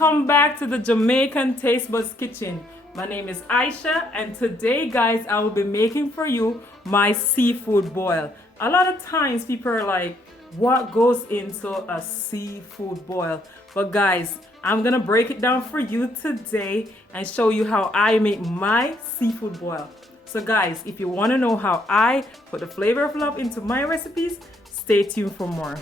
welcome back to the Jamaican Taste Buds Kitchen. My name is Aisha, and today guys I will be making for you my seafood boil. A lot of times people are like, what goes into a seafood boil? But guys, I'm gonna break it down for you today and show you how I make my seafood boil. So guys, if you want to know how I put the flavor of love into my recipes, stay tuned for more.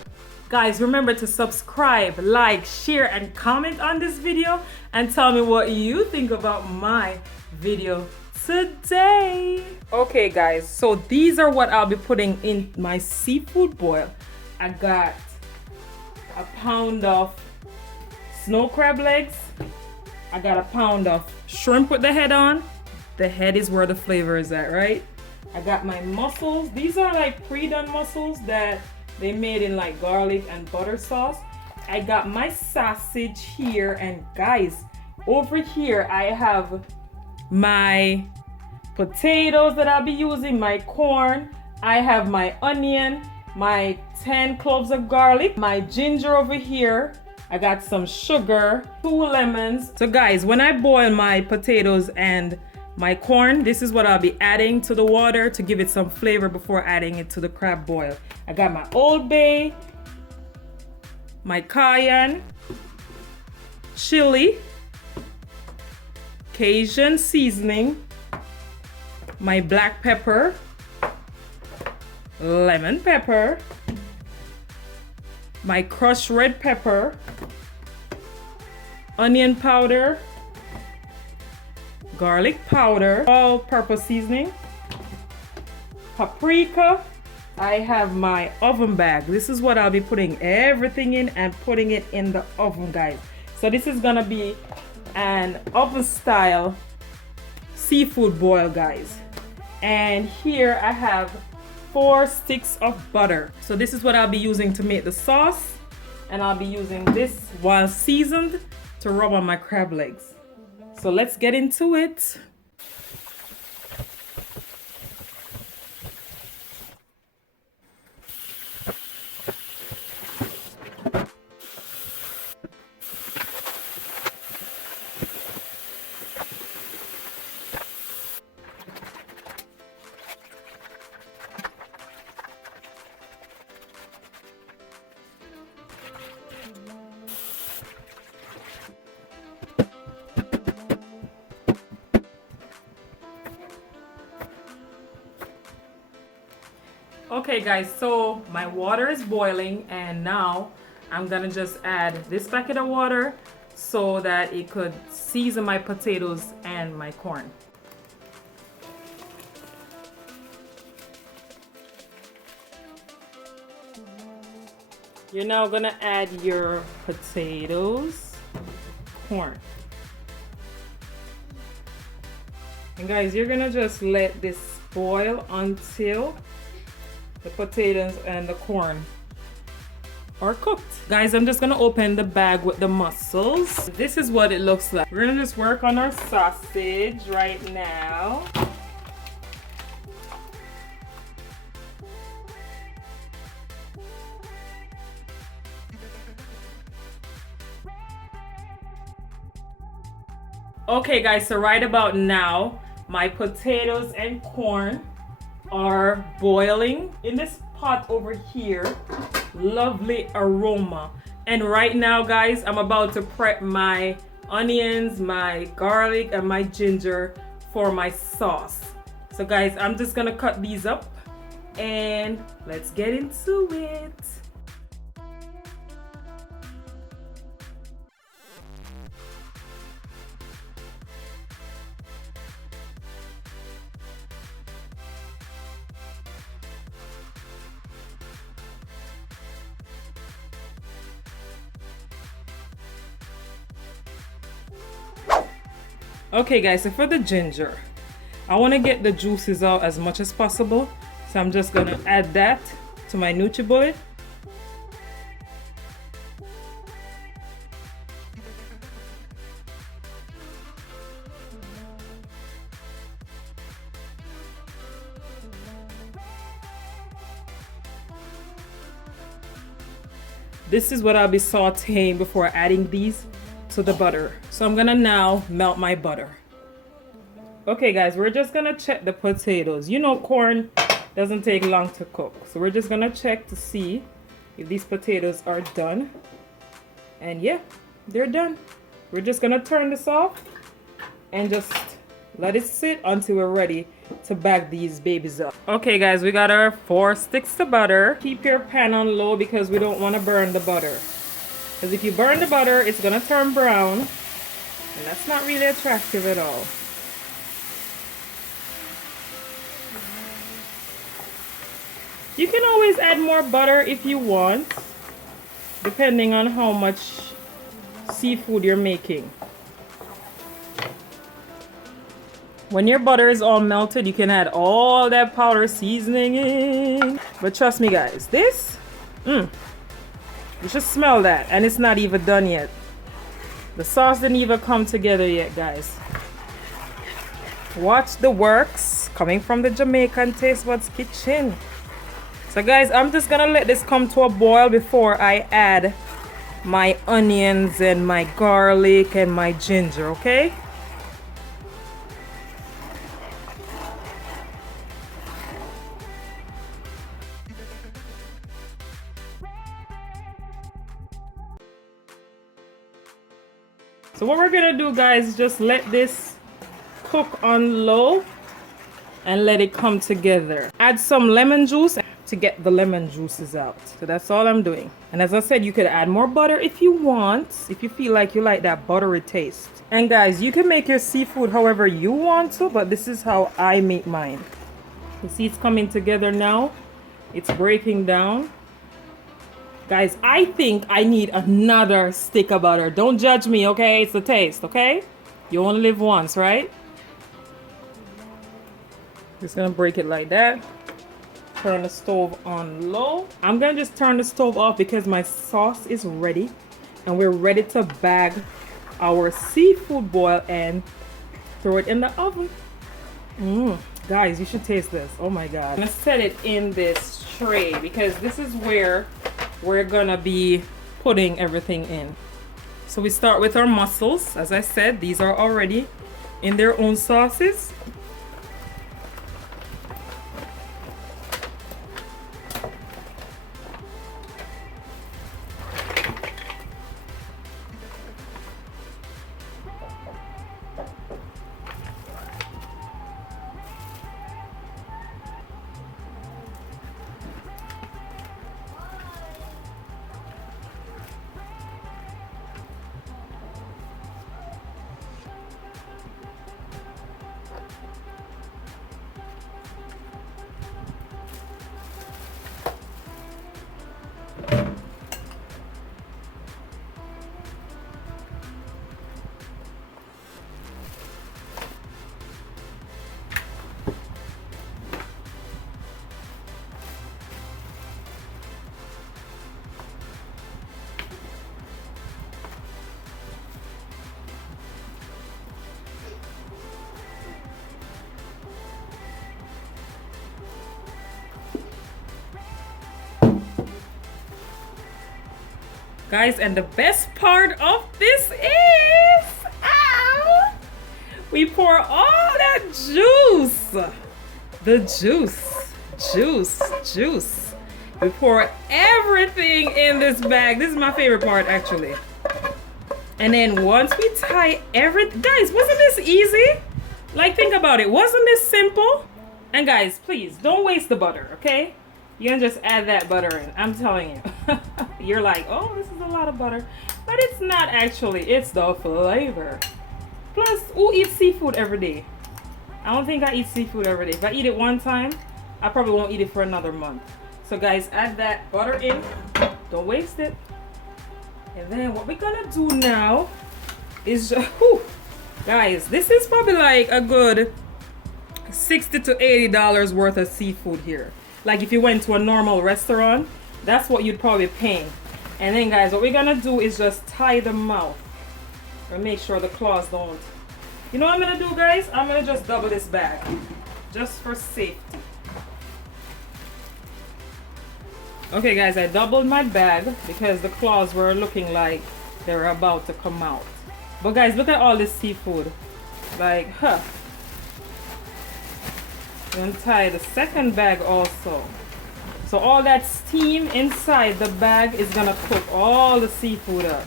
Guys, remember to subscribe, like, share, and comment on this video and tell me what you think about my video today. Okay guys, so these are what I'll be putting in my seafood boil. I got a pound of snow crab legs. I got a pound of shrimp with the head on. The head is where the flavor is at, right? I got my mussels. These are like pre-done mussels that they made in like garlic and butter sauce. I got my sausage here, and guys, over here I have my potatoes that I'll be using, my corn. I have my onion, my 10 cloves of garlic, my ginger over here. I got some sugar, 2 lemons. So guys, when I boil my potatoes and my corn, this is what I'll be adding to the water to give it some flavor before adding it to the crab boil. I got my Old Bay, my cayenne, chili, Cajun seasoning, my black pepper, lemon pepper, my crushed red pepper, onion powder, garlic powder, all-purpose seasoning, paprika. I have my oven bag. This is what I'll be putting everything in and putting it in the oven, guys. So this is gonna be an oven style seafood boil, guys. And here I have 4 sticks of butter. So this is what I'll be using to make the sauce, and I'll be using this while seasoned to rub on my crab legs. So let's get into it. Okay guys, so my water is boiling, and now I'm gonna just add this bucket of water so that it could season my potatoes and my corn. You're now gonna add your potatoes, corn. And guys, you're gonna just let this boil until the potatoes and the corn are cooked. Guys, I'm just gonna open the bag with the mussels. This is what it looks like. We're gonna just work on our sausage right now. Okay guys, so right about now my potatoes and corn are boiling in this pot over here. Lovely aroma. And right now guys, I'm about to prep my onions, my garlic, and my ginger for my sauce. So guys, I'm just gonna cut these up and let's get into it. Okay guys, so for the ginger, I want to get the juices out as much as possible. So I'm just going to add that to my NutriBullet. This is what I'll be sauteing before adding these to the butter. So I'm gonna now melt my butter. Okay guys, we're just gonna check the potatoes. You know corn doesn't take long to cook. So we're just gonna check to see if these potatoes are done. And yeah, they're done. We're just gonna turn this off and just let it sit until we're ready to bag these babies up. Okay guys, we got our 4 sticks of butter. Keep your pan on low because we don't want to burn the butter. Because if you burn the butter, it's gonna turn brown, and that's not really attractive at all. You can always add more butter if you want, depending on how much seafood you're making. When your butter is all melted, you can add all that powder seasoning in. But trust me guys, this, you should smell that, and it's not even done yet. The sauce didn't even come together yet, guys. Watch the works coming from the Jamaican Taste Buds Kitchen. So guys, I'm just gonna let this come to a boil before I add my onions and my garlic and my ginger, okay? So what we're gonna do guys is just let this cook on low and let it come together. Add some lemon juice to get the lemon juices out. So that's all I'm doing. And as I said, you could add more butter if you want, if you feel like you like that buttery taste. And guys, you can make your seafood however you want to, but this is how I make mine. You see it's coming together now. It's breaking down. Guys, I think I need another stick of butter. Don't judge me, okay? It's the taste, okay? You only live once, right? Just gonna break it like that. Turn the stove on low. I'm gonna just turn the stove off because my sauce is ready and we're ready to bag our seafood boil and throw it in the oven. Guys, you should taste this. Oh my god. I'm gonna set it in this tray because this is where we're gonna be putting everything in. So we start with our mussels. As I said, these are already in their own sauces. Guys, and the best part of this is, we pour all that juice. The juice. We pour everything in this bag. This is my favorite part, actually. And then once we tie everything, guys, wasn't this easy? Like, think about it. Wasn't this simple? And guys, please don't waste the butter, okay? You can just add that butter in. I'm telling you. You're like, oh, this is a lot of butter. But it's not actually. It's the flavor. Plus, who eats seafood every day? I don't think I eat seafood every day. If I eat it one time, I probably won't eat it for another month. So guys, add that butter in. Don't waste it. And then what we're gonna do now is just, guys, this is probably like a good $60 to $80 worth of seafood here. Like if you went to a normal restaurant, that's what you'd probably pay. And then guys, what we're gonna do is just tie the mouth and make sure the claws don't. You know what I'm gonna do, guys? I'm gonna just double this bag just for safety. Okay guys, I doubled my bag because the claws were looking like they were about to come out. But guys, look at all this seafood. Like, huh. Then tie the second bag also. So all that steam inside the bag is gonna cook all the seafood up.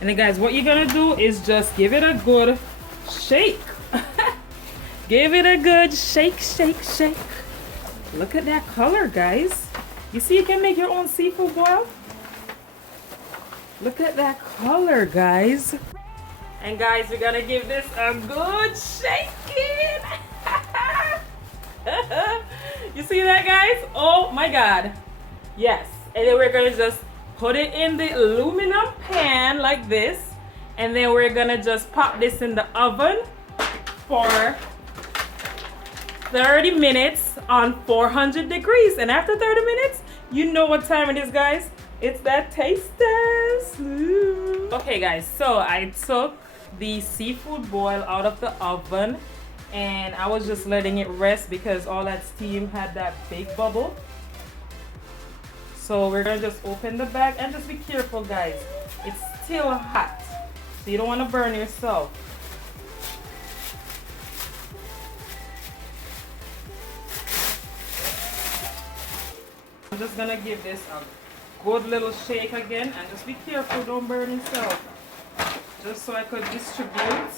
And then guys, what you're gonna do is just give it a good shake. Give it a good shake, shake, shake. Look at that color, guys. You see you can make your own seafood boil? Look at that color, guys. And guys, we're gonna give this a good shaking. You see that, guys? Oh my God. Yes. And then we're gonna just put it in the aluminum pan like this. And then we're gonna just pop this in the oven for 30 minutes on 400 degrees. And after 30 minutes, you know what time it is, guys. It's that taste test. Ooh. Okay, guys, so I took the seafood boil out of the oven and I was just letting it rest because all that steam had that big bubble. So we're gonna just open the bag and just be careful, guys. It's still hot, so you don't want to burn yourself. I'm just gonna give this a good little shake again and just be careful, don't burn yourself. Just so I could distribute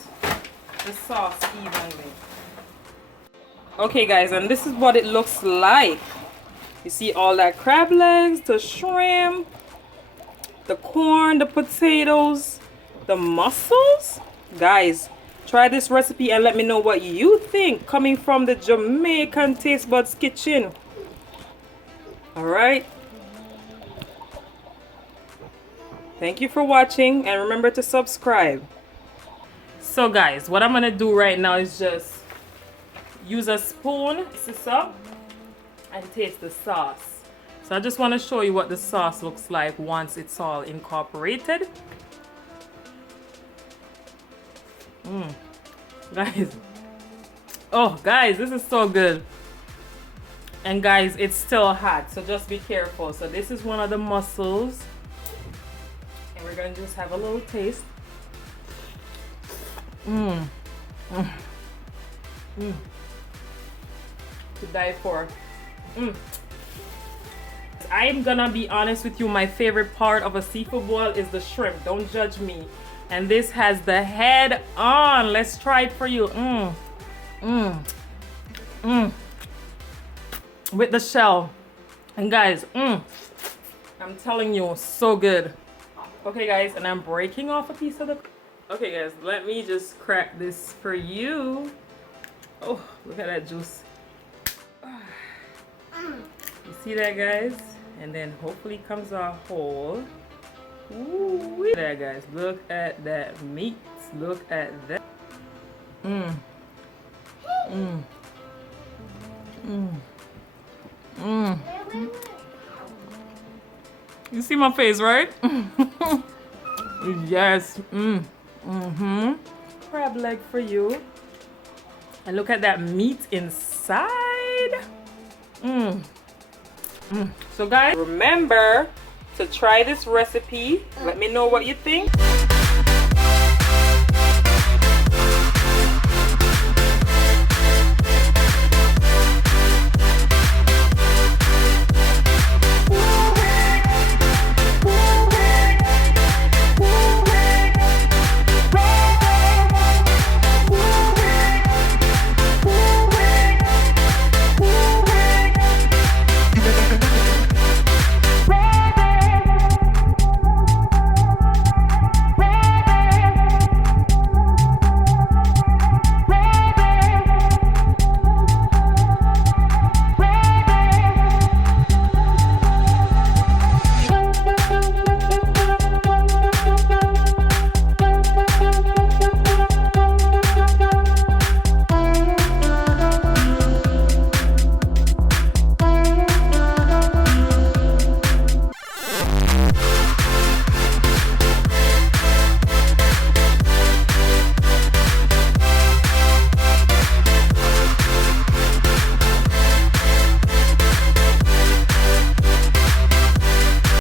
the sauce evenly. Okay guys, and this is what it looks like. You see all that crab legs, the shrimp, the corn, the potatoes, the mussels. Guys, try this recipe and let me know what you think, coming from the Jamaican Taste Buds Kitchen. Alright. Thank you for watching and remember to subscribe. So guys, what I'm gonna do right now is just use a spoon, this up, and taste the sauce. So I just want to show you what the sauce looks like once it's all incorporated. Guys, oh guys, this is so good. And guys, it's still hot, so just be careful. So this is one of the mussels. And we're going to just have a little taste. To die for. I'm gonna be honest with you, my favorite part of a seafood boil is the shrimp. Don't judge me. And this has the head on. Let's try it for you. With the shell. And guys, I'm telling you, so good. Okay guys, and I'm breaking off a piece of the... Okay guys, let me just crack this for you. Oh, look at that juice. You see that, guys? And then hopefully comes our whole. Ooh, there, guys. Look at that meat. Look at that. You see my face, right? Yes. Crab leg for you. And look at that meat inside. So guys, remember to try this recipe. Let me know what you think.